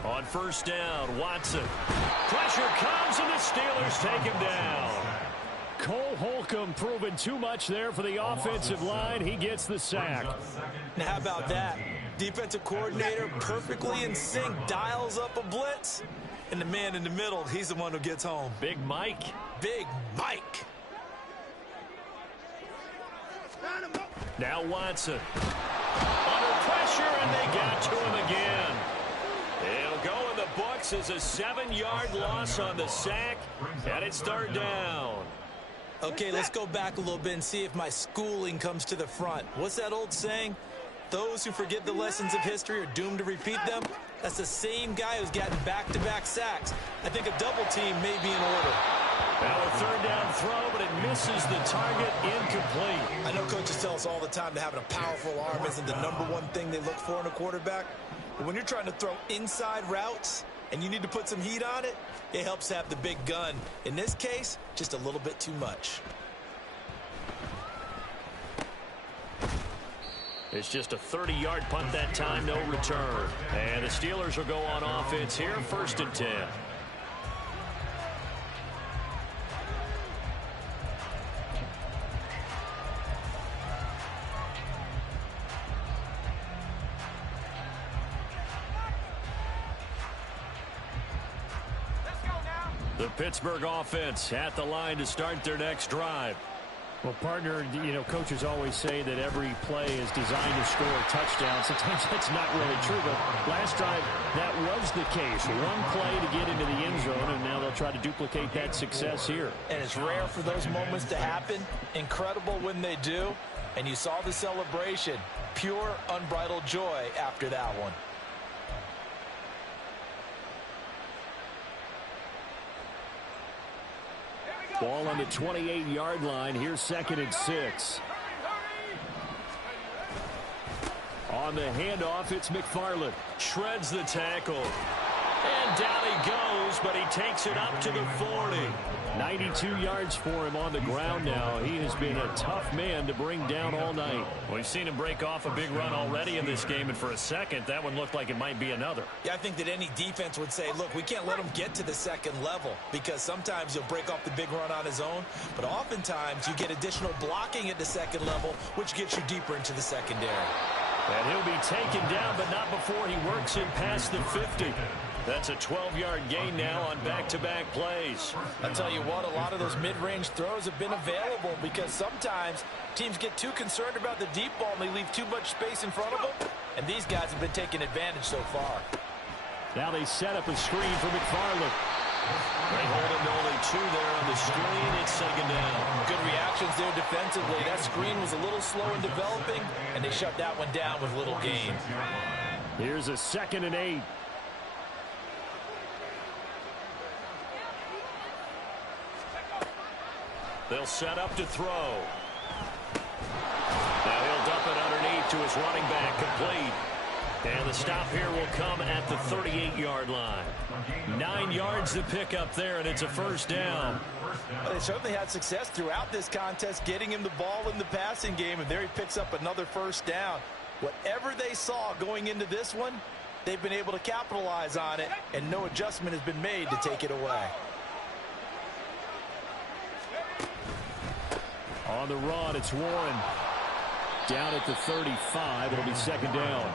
On first down, Watson. Pressure comes, and the Steelers take him down. Cole Holcomb proving too much there for the offensive line. He gets the sack. Now, how about that? Defensive coordinator perfectly in sync, dials up a blitz. And the man in the middle, he's the one who gets home. Big Mike. Big Mike. Now Watson. Under pressure, and they got to him again. It'll go in the books as a 7-yard loss on the sack, and it's third down. Okay, let's go back a little bit and see if my schooling comes to the front. What's that old saying? Those who forget the lessons of history are doomed to repeat them. That's the same guy who's gotten back-to-back sacks. I think a double team may be in order. Now a third down throw, but it misses the target, incomplete. I know coaches tell us all the time that having a powerful arm isn't the #1 thing they look for in a quarterback. But when you're trying to throw inside routes and you need to put some heat on it, it helps have the big gun. In this case, just a little bit too much. It's just a 30-yard punt that time, no return. And the Steelers will go on offense here, 1st and 10. The Pittsburgh offense at the line to start their next drive. Well, partner, coaches always say that every play is designed to score a touchdown. Sometimes that's not really true, but last drive, that was the case. One play to get into the end zone, and now they'll try to duplicate that success here. And it's rare for those moments to happen. Incredible when they do. And you saw the celebration. Pure, unbridled joy after that one. Ball on the 28-yard line. Here's 2nd and 6. On the handoff, it's McFarland. Shreds the tackle. And down he goes, but he takes it up to the 40. 92 yards for him on the ground now. He has been a tough man to bring down all night. We've seen him break off a big run already in this game, and for a second, that one looked like it might be another. Yeah, I think that any defense would say, look, we can't let him get to the second level because sometimes he'll break off the big run on his own, but oftentimes you get additional blocking at the second level, which gets you deeper into the secondary. And he'll be taken down, but not before he works him past the 50. That's a 12-yard gain now on back-to-back plays. I'll tell you what, a lot of those mid-range throws have been available because sometimes teams get too concerned about the deep ball and they leave too much space in front of them, and these guys have been taking advantage so far. Now they set up a screen for McFarland. They hold him to only 2 there on the screen. It's 2nd down. Good reactions there defensively. That screen was a little slow in developing, and they shut that one down with little gain. Here's a 2nd and 8. They'll set up to throw. Now he'll dump it underneath to his running back, complete. And the stop here will come at the 38-yard line. 9 yards to pick up there, and it's a 1st down. They certainly had success throughout this contest, getting him the ball in the passing game, and there he picks up another 1st down. Whatever they saw going into this one, they've been able to capitalize on it, and no adjustment has been made to take it away. On the run, it's Warren. Down at the 35. It'll be 2nd down.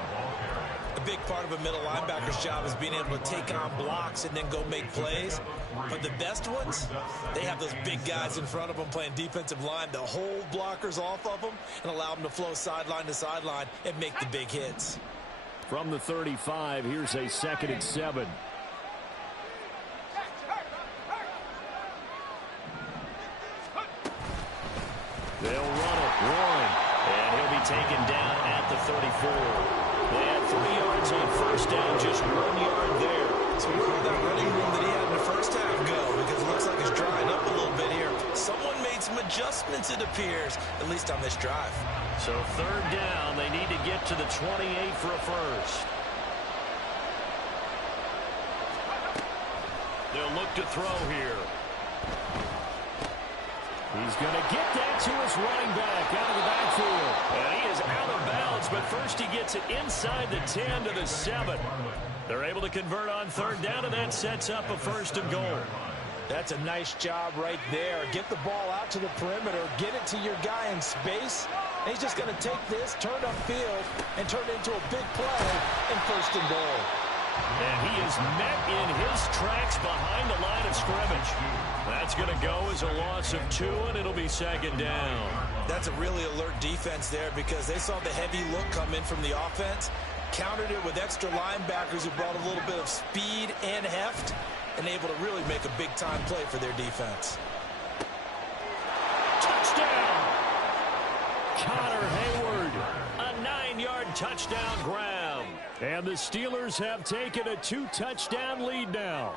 A big part of a middle linebacker's job is being able to take on blocks and then go make plays. But the best ones, they have those big guys in front of them playing defensive line to hold blockers off of them and allow them to flow sideline to sideline and make the big hits. From the 35, here's a 2nd and 7. They'll run it. One. And he'll be taken down at the 34. They had 3 yards on first down, just 1 yard there. So where did that running room that he had in the first half go? Because it looks like it's drying up a little bit here. Someone made some adjustments, it appears, at least on this drive. So 3rd down, they need to get to the 28 for a first. They'll look to throw here. He's going to get that to his running back out of the backfield. And he is out of bounds, but first he gets it inside the 10 to the 7. They're able to convert on 3rd down, and that sets up a 1st and goal. That's a nice job right there. Get the ball out to the perimeter, get it to your guy in space. And he's just going to take this, turn upfield, and turn it into a big play and 1st and goal. And he is met in his tracks behind the line of scrimmage. That's going to go as a loss of 2, and it'll be 2nd down. That's a really alert defense there because they saw the heavy look come in from the offense, countered it with extra linebackers who brought a little bit of speed and heft, and able to really make a big-time play for their defense. Touchdown! Connor Hayward, a 9-yard touchdown grab. And the Steelers have taken a 2-touchdown lead now.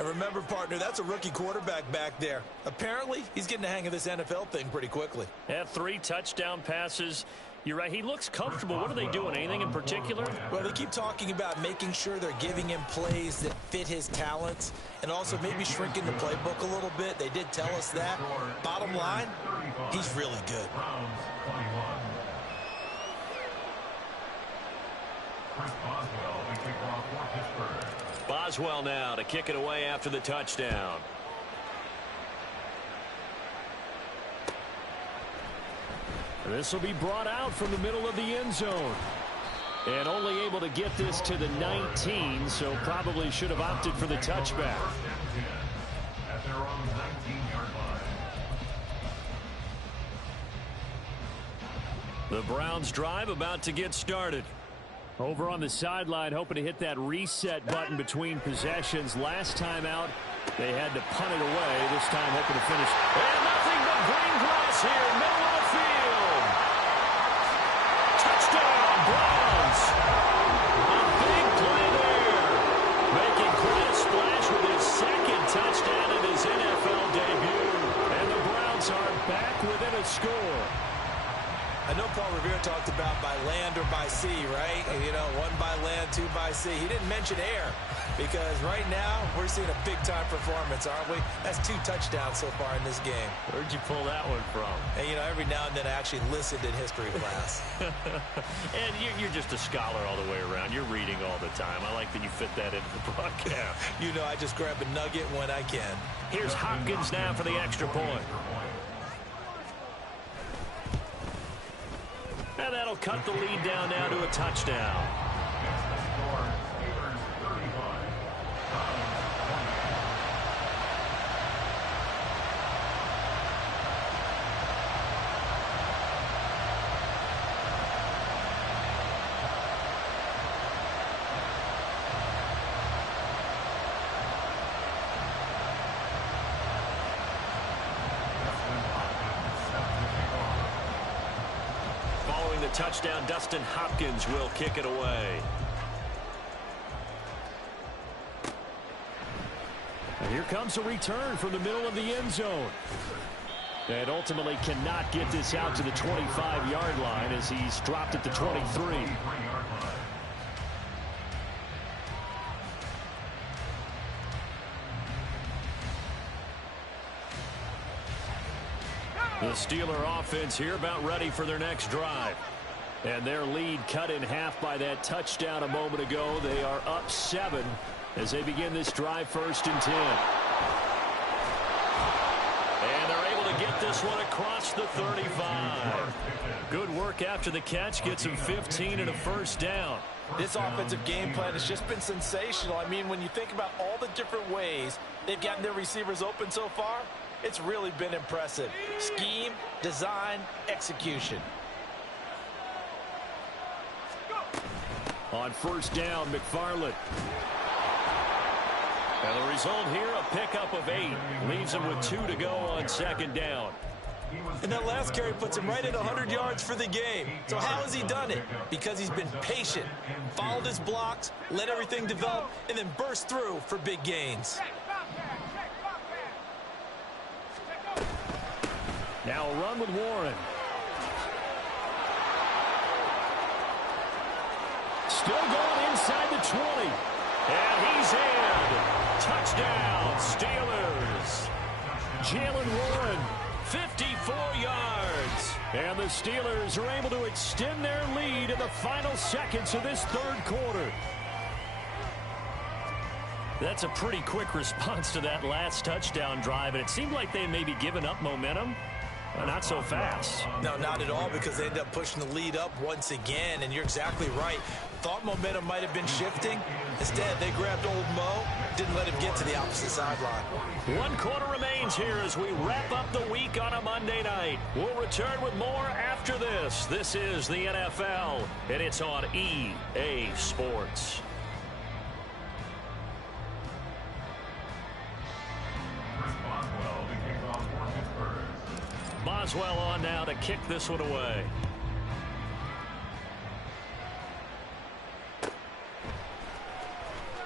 And remember, partner, that's a rookie quarterback back there. Apparently, he's getting the hang of this NFL thing pretty quickly. Had 3 touchdown passes. You're right. He looks comfortable. What are they doing? Anything in particular? Well, they keep talking about making sure they're giving him plays that fit his talents and also maybe shrinking the playbook a little bit. They did tell us that. Bottom line, he's really good. Boswell now to kick it away after the touchdown. This will be brought out from the middle of the end zone. And only able to get this to the 19, so probably should have opted for the touchback. At their own 19-yard line. The Browns drive about to get started. Over on the sideline, hoping to hit that reset button between possessions. Last time out, they had to punt it away. This time hoping to finish. And nothing but green grass here, middle of the field. Touchdown, Browns. A big play there. Making quite a splash with his 2nd touchdown in his NFL debut. And the Browns are back within a score. I know Paul Revere talked about by land or by sea, right? And, you know, 1 by land, 2 by sea. He didn't mention air because right now we're seeing a big-time performance, aren't we? That's 2 touchdowns so far in this game. Where'd you pull that one from? And, you know, every now and then I actually listened in history class. And you're just a scholar all the way around. You're reading all the time. I like that you fit that into the broadcast. You know, I just grab a nugget when I can. Here's Hopkins now for the extra point. And that'll cut the lead down now to a touchdown. The touchdown, Dustin Hopkins will kick it away. And here comes a return from the middle of the end zone. And ultimately cannot get this out to the 25-yard line as he's dropped at the 23. The Steeler offense here about ready for their next drive. And their lead cut in half by that touchdown a moment ago. They are up 7 as they begin this drive 1st and 10. And they're able to get this one across the 35. Good work after the catch. Gets him 15 and a first down. This offensive game plan has just been sensational. I mean, when you think about all the different ways they've gotten their receivers open so far, it's really been impressive. Scheme, design, execution. On first down, McFarland. And the result here, a pickup of 8. Leaves him with 2 to go on second down. And that last carry puts him right at 100 yards for the game. So how has he done it? Because he's been patient, followed his blocks, let everything develop, and then burst through for big gains. Now a run with Warren. Still going inside the 20. And he's in. Touchdown, Steelers. Jalen Warren, 54 yards. And the Steelers are able to extend their lead in the final seconds of this third quarter. That's a pretty quick response to that last touchdown drive, and it seemed like they may be giving up momentum. Not so fast. No, not at all, because they end up pushing the lead up once again, and you're exactly right. Thought momentum might have been shifting. Instead, they grabbed old Mo, didn't let him get to the opposite sideline. 1 quarter remains here as we wrap up the week on a Monday night. We'll return with more after this. This is the NFL, and it's on EA Sports. Boswell on now to kick this one away.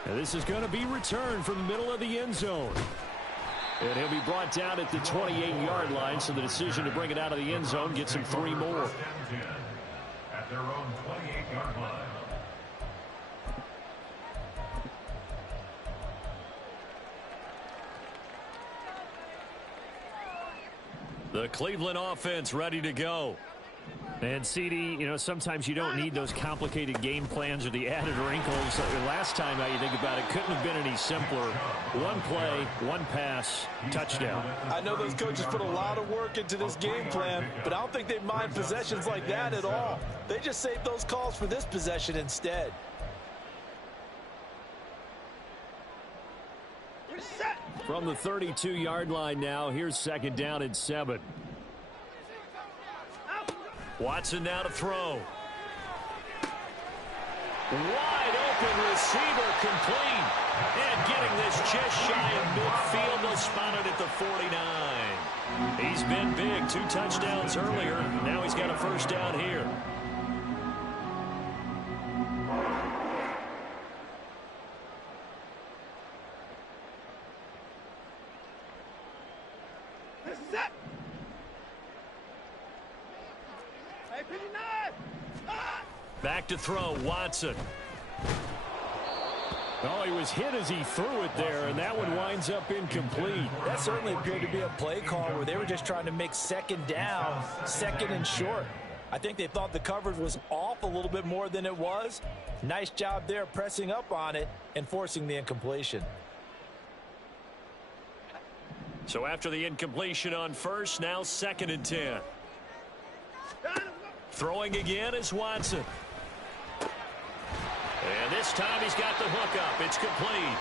And this is going to be returned from the middle of the end zone. And he'll be brought down at the 28-yard line, so the decision to bring it out of the end zone gets him 3 more. At their own 28-yard line. The Cleveland offense ready to go. And CD, you know, sometimes you don't need those complicated game plans or the added wrinkles. Last time out, you think about it, couldn't have been any simpler. 1 play, 1 pass, touchdown. I know those coaches put a lot of work into this game plan, but I don't think they mind possessions like that at all. They just save those calls for this possession instead. From the 32-yard line now, here's second down and 7. Watson now to throw. Wide open receiver complete. And getting this just shy of midfield, was spotted at the 49. He's been big, 2 touchdowns earlier. Now he's got a first down here. Back to throw, Watson. Oh, he was hit as he threw it there, and that one winds up incomplete. That certainly appeared to be a play call where they were just trying to make second down, second and short. I think they thought the coverage was off a little bit more than it was. Nice job there pressing up on it and forcing the incompletion. So after the incompletion on first, now second and 10. Throwing again is Watson. And this time he's got the hook up. It's complete.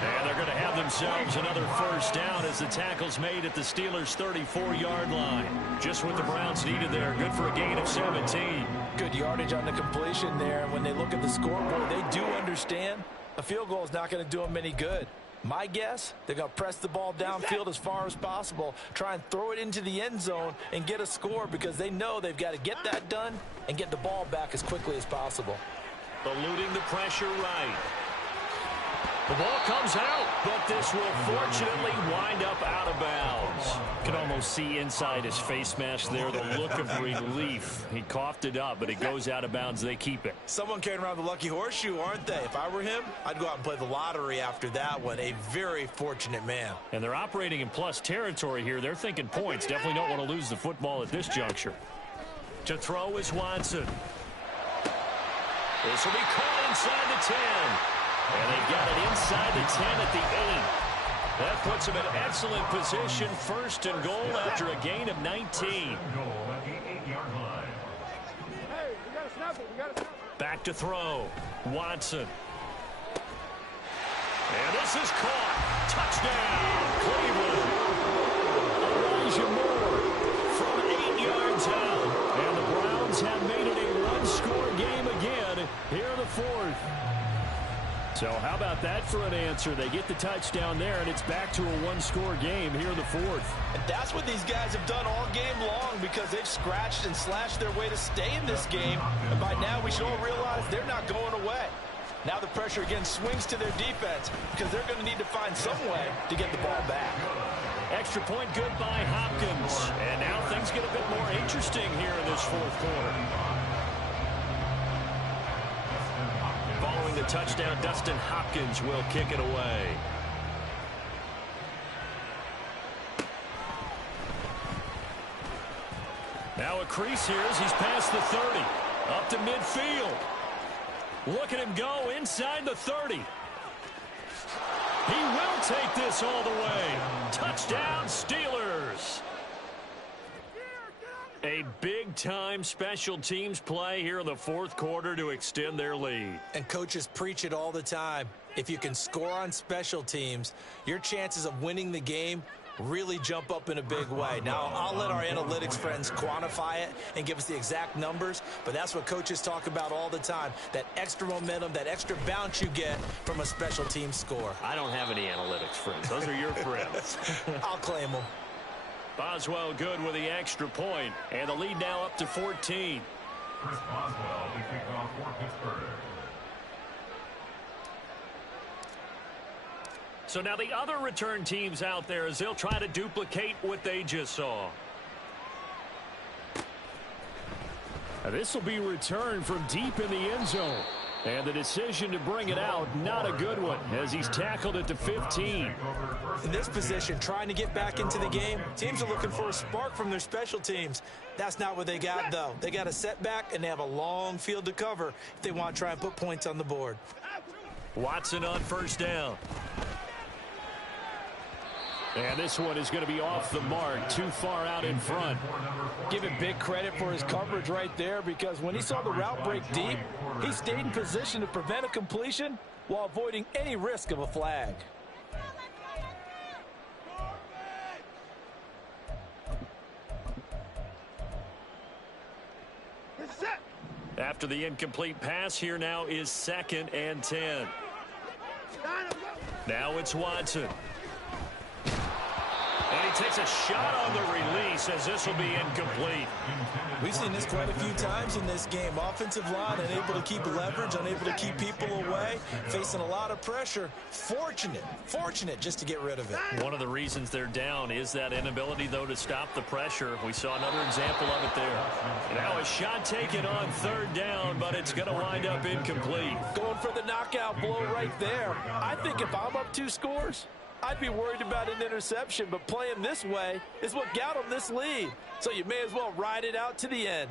And they're going to have themselves another first down as the tackle's made at the Steelers' 34-yard line. Just what the Browns needed there. Good for a gain of 17. Good yardage on the completion there. And when they look at the scoreboard, they do understand a field goal is not going to do them any good. My guess, they're going to press the ball downfield as far as possible, try and throw it into the end zone and get a score because they know they've got to get that done and get the ball back as quickly as possible. Eluding the pressure right. The ball comes out, but this will fortunately wind up out of bounds. You can almost see inside his face mask there the look of relief. He coughed it up, but it goes out of bounds. They keep it. Someone carrying around the lucky horseshoe, aren't they? If I were him, I'd go out and play the lottery after that one. A very fortunate man. And they're operating in plus territory here. They're thinking points. Definitely don't want to lose the football at this juncture. To throw is Watson. This will be caught inside the 10. And they got it inside the 10 at the 8. That puts him in excellent position, first and goal after a gain of 19. Back to throw. Watson. And this is caught. Touchdown, Cleveland. Elijah Moore from 8 yards out. And the Browns have made it a one-score game again here in the fourth. So how about that for an answer? They get the touchdown there, and it's back to a one-score game here in the fourth. And that's what these guys have done all game long because they've scratched and slashed their way to stay in this game. And by now, we should all realize they're not going away. Now the pressure again swings to their defense because they're going to need to find some way to get the ball back. Extra point good by Hopkins. And now things get a bit more interesting here in this fourth quarter. Following the touchdown, Dustin Hopkins will kick it away. Now a crease here as he's past the 30. Up to midfield. Look at him go inside the 30. He will take this all the way. Touchdown, Steelers. A big-time special teams play here in the fourth quarter to extend their lead. And coaches preach it all the time. If you can score on special teams, your chances of winning the game really jump up in a big way. Now, I'll let our analytics friends quantify it and give us the exact numbers, but that's what coaches talk about all the time, that extra momentum, that extra bounce you get from a special team score. I don't have any analytics friends. Those are your friends. I'll claim them. Boswell good with the extra point, and the lead now up to 14. Chris Boswell, the kickoff for Pittsburgh. So now the other return teams out there as they'll try to duplicate what they just saw. This will be returned from deep in the end zone. And the decision to bring it out, not a good one, as he's tackled at the 15. In this position, trying to get back into the game, teams are looking for a spark from their special teams. That's not what they got, though. They got a setback, and they have a long field to cover if they want to try and put points on the board. Watson on first down. And this one is going to be off the mark, too far out in front. Give him big credit for his coverage right there because when he saw the route break deep, he stayed in position to prevent a completion while avoiding any risk of a flag. After the incomplete pass, here now is 2nd and 10. Now it's Watson. And he takes a shot on the release as this will be incomplete. We've seen this quite a few times in this game. Offensive line unable to keep leverage, unable to keep people away, facing a lot of pressure. Fortunate just to get rid of it. One of the reasons they're down is that inability, though, to stop the pressure. We saw another example of it there. Now a shot taken on 3rd down, but it's going to wind up incomplete. Going for the knockout blow right there. I think if I'm up 2 scores, I'd be worried about an interception, but playing this way is what got them this lead. So you may as well ride it out to the end.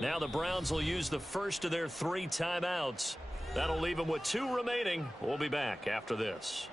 Now the Browns will use the first of their 3 timeouts. That'll leave them with 2 remaining. We'll be back after this.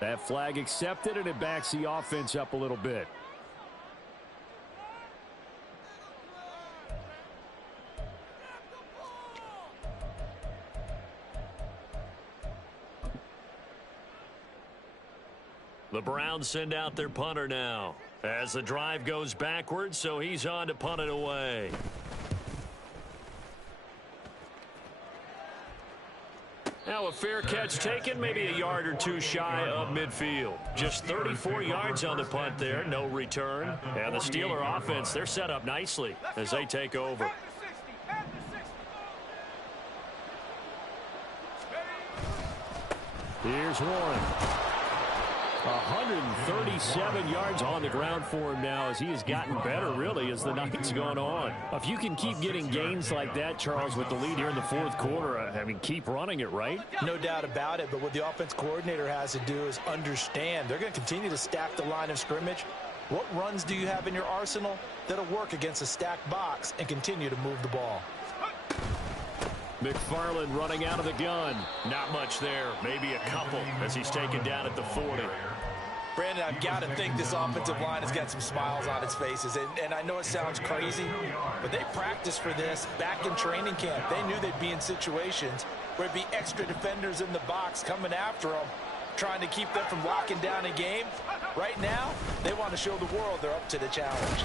That flag accepted, and it backs the offense up a little bit. The Browns send out their punter now as the drive goes backwards, so he's on to punt it away. Now a fair catch taken, maybe a yard or two shy of midfield. Just 34 yards on the punt there, no return. And the Steeler offense, they're set up nicely as they take over. Here's Warren. 137 yards on the ground for him now as he has gotten better, really, as the night's gone on. If you can keep getting gains like that, Charles, with the lead here in the fourth quarter, I mean, keep running it, right? No doubt about it, but what the offense coordinator has to do is understand. They're going to continue to stack the line of scrimmage. What runs do you have in your arsenal that'll work against a stacked box and continue to move the ball? McFarland running out of the gun. Not much there. Maybe a couple as he's taken down at the 40. Brandon, I've got to think this offensive line has got some smiles on its faces. And I know it sounds crazy, but they practiced for this back in training camp. They knew they'd be in situations where there'd be extra defenders in the box coming after them, trying to keep them from locking down a game. Right now, they want to show the world they're up to the challenge.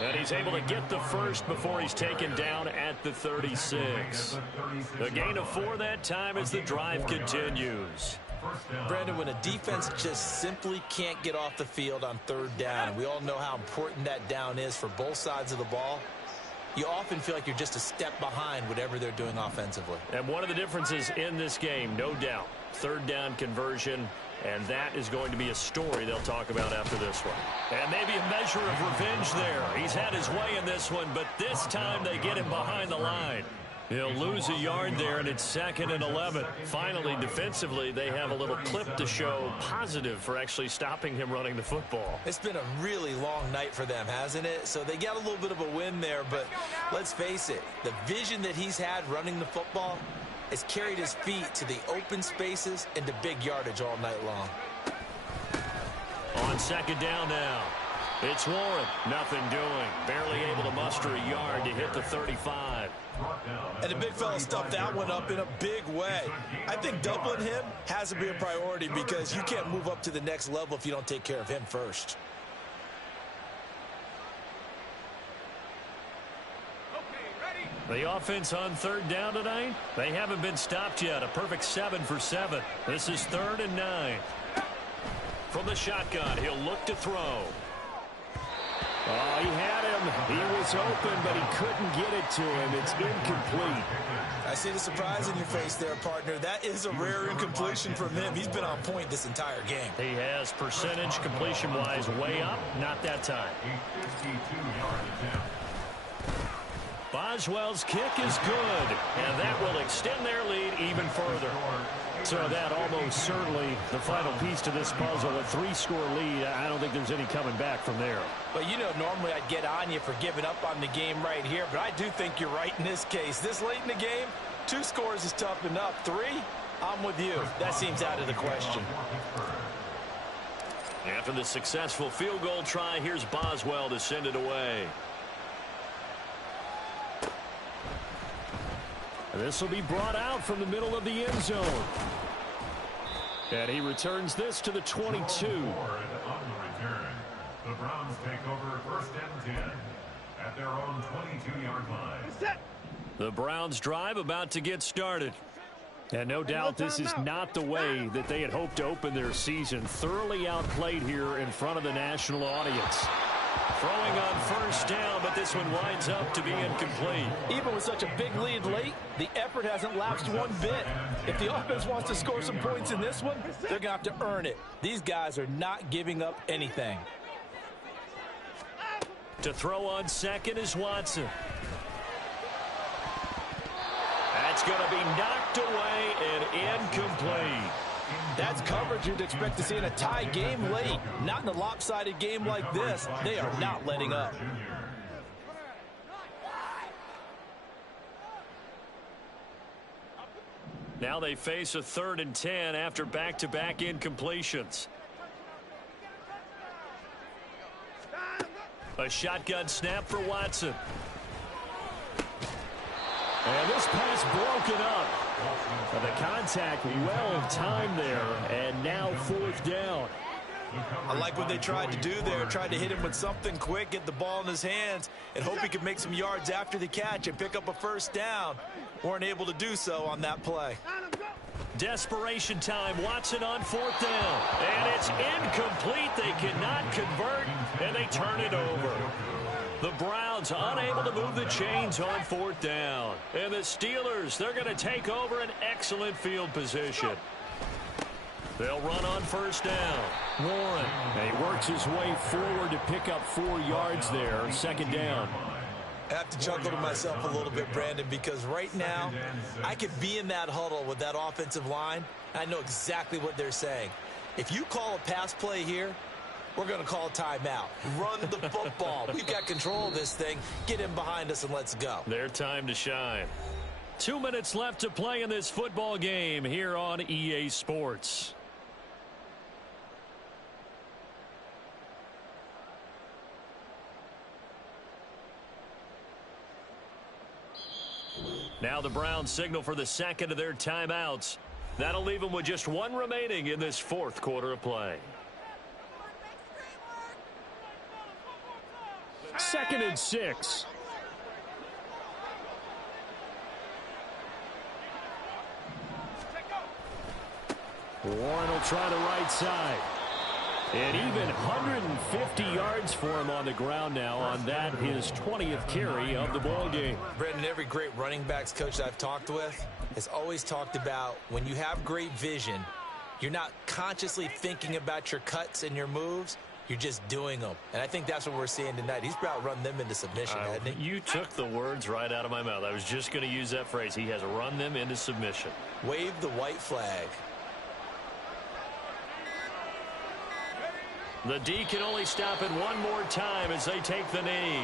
And he's able to get the first before he's taken down at the 36. The gain of 4 that time as the drive continues. Brandon, when a defense just simply can't get off the field on third down, and we all know how important that down is for both sides of the ball, you often feel like you're just a step behind whatever they're doing offensively. And one of the differences in this game, no doubt, third down conversion. And that is going to be a story they'll talk about after this one. And maybe a measure of revenge there. He's had his way in this one, but this time they get him behind the line. He'll lose a yard there, and it's 2nd and 11. Finally, defensively, they have a little clip to show positive for actually stopping him running the football. It's been a really long night for them, hasn't it? So they got a little bit of a win there, but let's face it, the vision that he's had running the football has carried his feet to the open spaces and to big yardage all night long. On 2nd down now, it's Warren. Nothing doing. Barely able to muster a yard to hit the 35. And the big fella stuffed that one up in a big way. I think doubling him has to be a priority because you can't move up to the next level if you don't take care of him first. The offense on 3rd down tonight, they haven't been stopped yet. A perfect 7 for 7. This is 3rd and 9. From the shotgun, he'll look to throw. Oh, he had him. He was open, but he couldn't get it to him. It's incomplete. I see the surprise in your face there, partner. That is a rare incompletion from him. He's been on point this entire game. He has percentage completion-wise way up. Not that time. Boswell's kick is good, and that will extend their lead even further. So that almost certainly the final piece to this puzzle, a 3-score lead. I don't think there's any coming back from there. But, you know, normally I'd get on you for giving up on the game right here, but I do think you're right in this case. This late in the game, 2 scores is tough enough. 3, I'm with you. That seems out of the question. After the successful field goal try, here's Boswell to send it away. This will be brought out from the middle of the end zone. And he returns this to the 22. On the return, the Browns take over 1st and 10 at their own 22-yard line. The Browns drive about to get started. And no doubt this is not the way that they had hoped to open their season. Thoroughly outplayed here in front of the national audience. Throwing on 1st down, but this one winds up to be incomplete. Even with such a big lead late, the effort hasn't lapsed one bit. If the offense wants to score some points in this one, they're going to have to earn it. These guys are not giving up anything. To throw on 2nd is Watson. That's going to be knocked away and incomplete. That's coverage you'd expect to see in a tie game late. Not in a lopsided game like this. They are not letting up. Now they face a 3rd and 10 after back-to-back incompletions. A shotgun snap for Watson. And this pass broken up. The contact well timed there, and now 4th down. I like what they tried to do there, tried to hit him with something quick, get the ball in his hands, and hope he could make some yards after the catch and pick up a first down. Weren't able to do so on that play. Desperation time. Watson on 4th down. And it's incomplete. They cannot convert, and they turn it over. The Browns unable to move the chains on 4th down. And the Steelers, they're going to take over an excellent field position. They'll run on 1st down. Warren. And he works his way forward to pick up 4 yards there. 2nd down. I have to chuckle to myself a little bit, Brandon, because right now I could be in that huddle with that offensive line, and I know exactly what they're saying. If you call a pass play here, we're going to call a timeout. Run the football. We've got control of this thing. Get him behind us and let's go. Their time to shine. 2 minutes left to play in this football game here on EA Sports. Now the Browns signal for the second of their timeouts. That'll leave them with just 1 remaining in this 4th quarter of play. 2nd and 6. Warren will try the right side. And even 150 yards for him on the ground now on that, his 20th carry of the ball game. Brendan, every great running backs coach I've talked with has always talked about when you have great vision, you're not consciously thinking about your cuts and your moves. You're just doing them. And I think that's what we're seeing tonight. He's about run them into submission, hasn't he? You took the words right out of my mouth. I was just going to use that phrase. He has run them into submission. Wave the white flag. The D can only stop it one more time as they take the knee.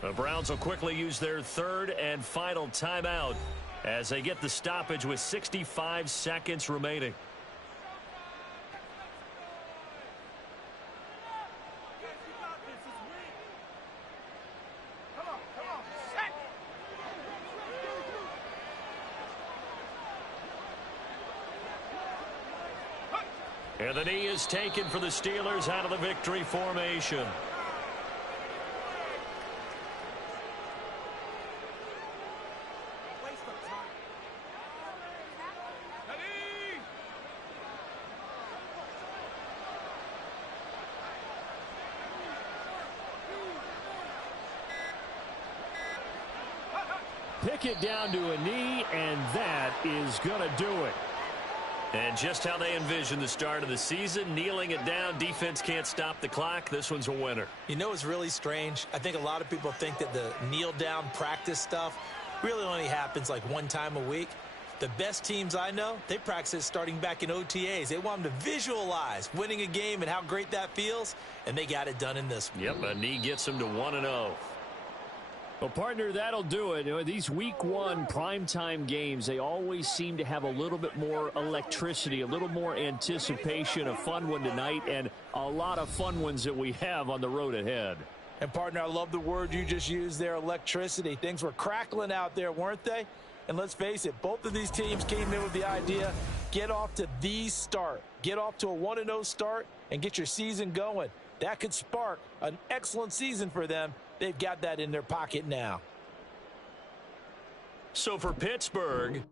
The Browns will quickly use their 3rd and final timeout as they get the stoppage with 65 seconds remaining. And the knee is taken for the Steelers out of the victory formation. Pick it down to a knee, and that is going to do it. And just how they envision the start of the season, kneeling it down, defense can't stop the clock. This one's a winner. You know what's really strange? I think a lot of people think that the kneel-down practice stuff really only happens like 1 time a week. The best teams I know, they practice it starting back in OTAs. They want them to visualize winning a game and how great that feels, and they got it done in this one. Yep, a knee gets them to 1-0. Well, partner, that'll do it. You know, these week 1 primetime games, they always seem to have a little bit more electricity, a little more anticipation. A fun one tonight, and a lot of fun ones that we have on the road ahead. And, partner, I love the word you just used there, electricity. Things were crackling out there, weren't they? And let's face it, both of these teams came in with the idea, get off to the start. Get off to a 1-0 start and get your season going. That could spark an excellent season for them. They've got that in their pocket now. So for Pittsburgh,